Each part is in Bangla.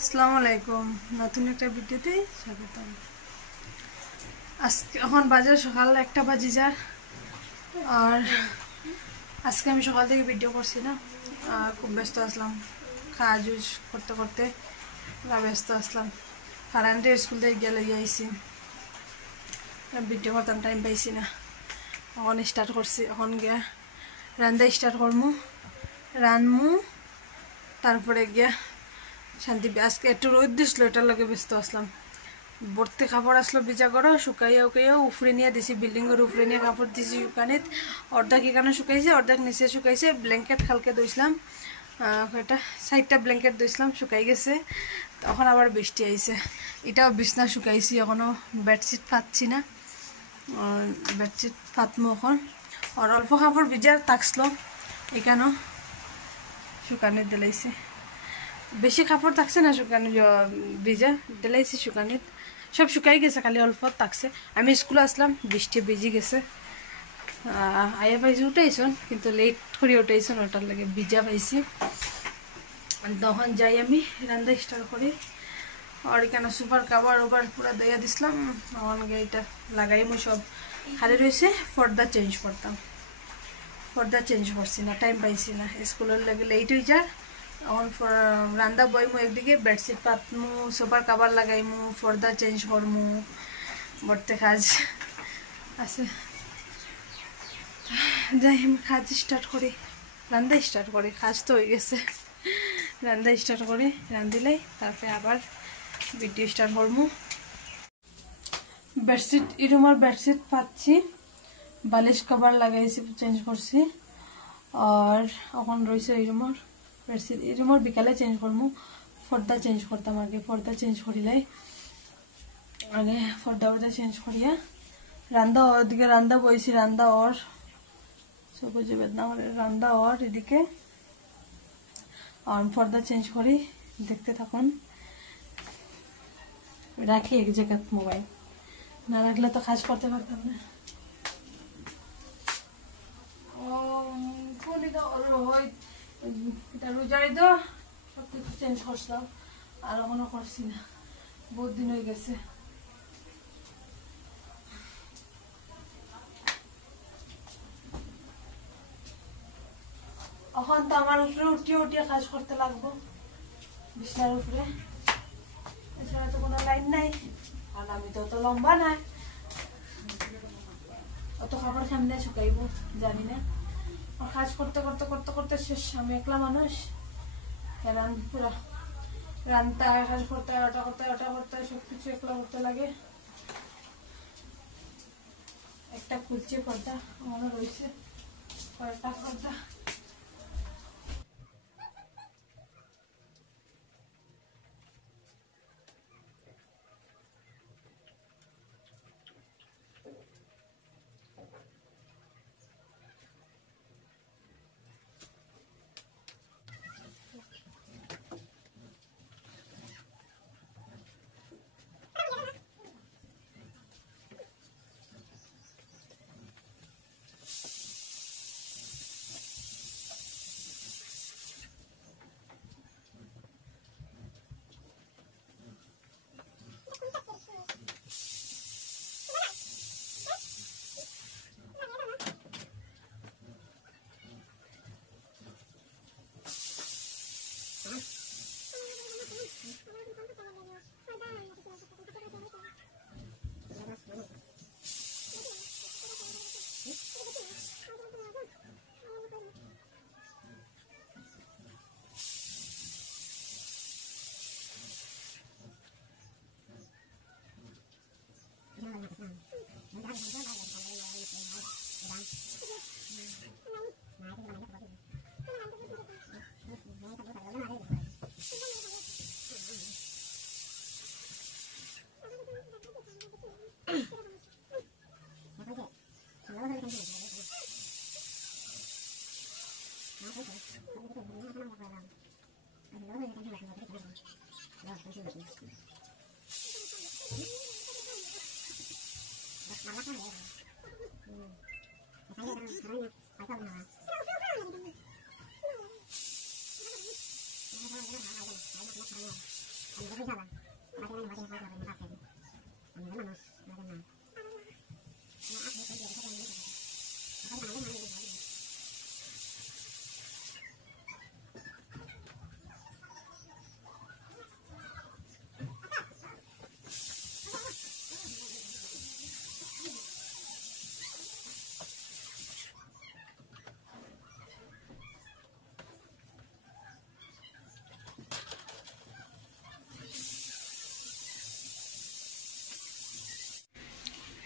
আসসালামু আলাইকুম নতুন একটা ভিডিওতে স্বাগতম। আজকে এখন বাজে সকাল 1টা বাজে যায়। আর আজকে আমি সকাল থেকে ভিডিও করছি না, খুব ব্যস্ত আসলাম। কাজ করতে করতে ব্যস্ত আসলাম। কারেন্টের স্কুল থেকে গেলে আইসি, ভিডিও করতাম টাইম পাইছি না। এখন স্টার্ট করছি, এখন গিয়া রান্না স্টার্ট করমু, রানমু, তারপরে গিয়া শান্তি। আজকে একটু রোদ দিছিল, এটার লগে ব্যস্ত আসলাম। ভর্তি কাপড় আসলো ভিজা করো, শুকাইয়া উকাইয়া উফরে নিয়ে দিছি, বিল্ডিংয়ের উফরে নিয়ে কাপড় দিছি শুকানিত। অর্ধেক এখানে শুকাইছে, অর্ধেক নিচে শুকাইছে। ব্ল্যাঙ্কেট কালকে ধুইছিলাম, কয়টা 4টা ব্ল্যাঙ্কেট ধুইছিলাম, শুকাই গেছে। তখন আবার বৃষ্টি আইছে। এটাও বিছনা শুকাইছি, এখনও বেডশিট পাচ্ছি না। বেডশিট পাতমো এখন। আর অল্প কাপড় ভিজা থাকছিল, এখানেও শুকানি দিলাইছি। বেশি কাপড় থাকছে না শুকানি, ভিজা দিলাইছি শুকানিত। সব শুকাই গেছে, খালি অল্প থাকছে। আমি স্কুলে আসলাম, বৃষ্টি ভিজি গেছে। আয়া পাইছি উঠাইছন, কিন্তু লেট করে উঠাইছন, ওটার লাগে ভিজা পাইছি। তখন যাই আমি রান্না স্টার্ট করি। আর এখানে সুপার কাভার ওভার পুরা দিয়া দিছিলাম। তখন এটা লাগাইমু, সব খালি রয়েছে। পর্দা চেঞ্জ করতাম, পর্দা চেঞ্জ করছি না, টাইম পাইছি না। স্কুলের লাগে লেট হয়ে যায়। এখন রান্না বইমু, একদিকে বেডশিট পাতমু, সুপার কাভার লাগাইমু, পর্দা চেঞ্জ করমু, বর্তে কাজ আছে। যাই আমি কাজ স্টার্ট করি, রান্না স্টার্ট করি। কাজ তো হয়ে গেছে, রান্না স্টার্ট করি। রান্ধিলেই তারপরে আবার ভিডিও স্টার্ট করমু। বেডশিট, এই রুমের বেডশিট পাচ্ছি, বালিশ কভার লাগাইছি, চেঞ্জ করছি। আর এখন রয়েছে এই রুমের বেডশিট, এই রুমের বিকালে চেঞ্জ করমু। পর্দা চেঞ্জ করতাম আগে, পর্দা চেঞ্জ করিলাই আগে, পর্দা চেঞ্জ করিয়া রান্দা। ওদিকে রান্দা বইছি, রান্দা ওর সবুজ বেদনা করে রান্দা ওর এদিকে। আর পর্দা চেঞ্জ করি, দেখতে থাকুন। রাখি এক জায়গায় মোবাইল, না রাখলে তো কাজ করতে পারতাম না। রোজারি তো সবকিছু চেঞ্জ করছিলাম, আর এখনো করছি না, বহুত দিন হয়ে গেছে। এখন তো আমার উপরে উঠিয়ে উঠিয়ে কাজ করতে লাগবো, বিছনার উপরে। এছাড়া তো কোনো লাইন নাই, কারণ আমি তো অত লম্বা নাই, অত খাবার সামনে শুকাইব জানি না। আর কাজ করতে করতে করতে করতে শেষ। আমি একলা মানুষ, পুরা রান্তা কাজ করতে হয়, ওটা করতে হয়, ওটা করতে হয়, সবকিছু একলা করতে লাগে। একটা খুলছে পর্দা, মনে রয়েছে কয়েকটা পর্দা।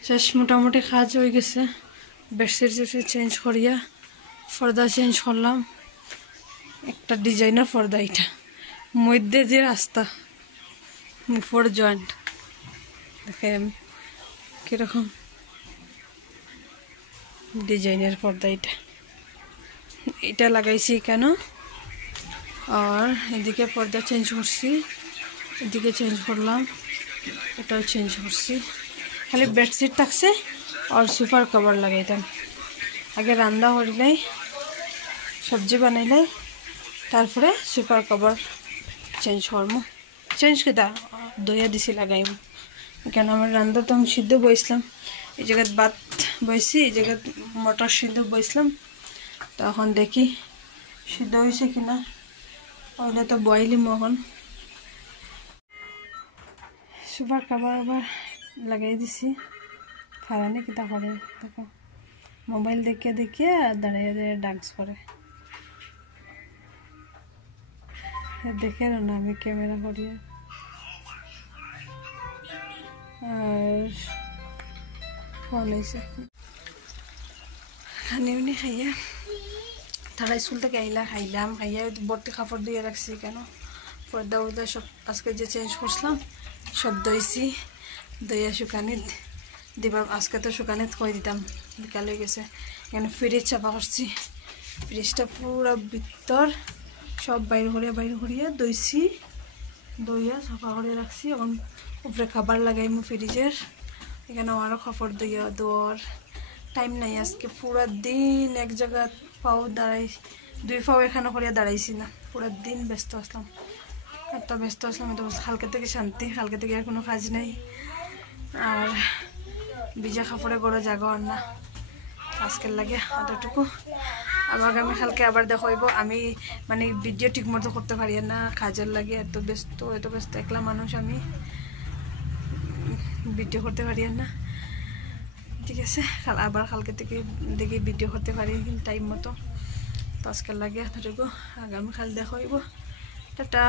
শেষ মোটামুটি কাজ হয়ে গেছে। বেডশিট চেঞ্জ করিয়া পর্দা চেঞ্জ করলাম। একটা ডিজাইনার পর্দা, এটা মধ্যে যে রাস্তা ফোর জয়েন্ট দেখেন কিরকম ডিজাইনের পর্দা। এটা লাগাইছি কেন, আর এদিকে পর্দা চেঞ্জ করছি, এদিকে চেঞ্জ করলাম, এটাও চেঞ্জ করছি। খালি বেডশিট থাকছে আর সুপার কভার লাগাইতাম। আগে রান্না করিলাই, সবজি বানাইলাই, তারপরে সুপার কভার চেঞ্জ করবো। চেঞ্জ কেটা দইয়া দিছি লাগাইম, কেন আমার রান্না তো আমি সিদ্ধ বইসলাম। এই জায়গায় ভাত বইছি, এই জায়গায় মটর সিদ্ধ বইসলাম। তখন দেখি সিদ্ধ হয়েছে কিনা, ওইটা তো বয়লিম। এখন সুপার কভার আবার লাগাই দিছি। ফারানি কিতা করে দেখো, মোবাইল দেখিয়ে দেখিয়ে দাঁড়িয়ে দাঁড়িয়ে ডান্স করে। দেখে না আমি ক্যামেরা করি। আর ফোন হয়েছে খানি উনি খাইয়া, তারা স্কুল থেকে আইলা, খাইলাম, খাইয়া ভর্তি কাপড় দিয়ে রাখছি। কেন পর্দা উর্দা সব আজকে যে চেঞ্জ করছিলাম সব দইছি, দইয়া শুকানিত দিবা। আজকে তো শুকানিত কই দিতাম, বিকাল হয়ে গেছে। এখানে ফ্রিজ চাপা করছি, ফ্রিজটা পুরো ভিতর সব বাইর করিয়া দইছি, দইয়া চাপা করে রাখছি। এখন উপরে খাবার লাগাইমু ফ্রিজের। এখানে আরও কাপড় দইয়া দোয়ার টাইম নাই আজকে। পুরা দিন এক জায়গা পাও দাঁড়াই, 2 পাও এখানে করিয়া দাঁড়াইছি না। পুরা দিন ব্যস্ত আসলাম, এত ব্যস্ত আসলাম, এত কালকে থেকে শান্তি। কালকে থেকে আর কোনো কাজ নাই। আর ভিজা কাপড়ে গড়ে জাগো আর না, আজকের লাগে এতটুকু। আবার আগামী কালকে আবার দেখাইব। আমি মানে ভিডিও ঠিক মতো করতে পারি না, কাজের লাগে এত ব্যস্ত একলা মানুষ, আমি ভিডিও করতে পারি না। ঠিক আছে, আবার কালকে থেকে দেখি ভিডিও করতে পারি টাইম মতো। তো আজকের লাগে এতটুকু, আগামী কাল দেখাইব। টাটা।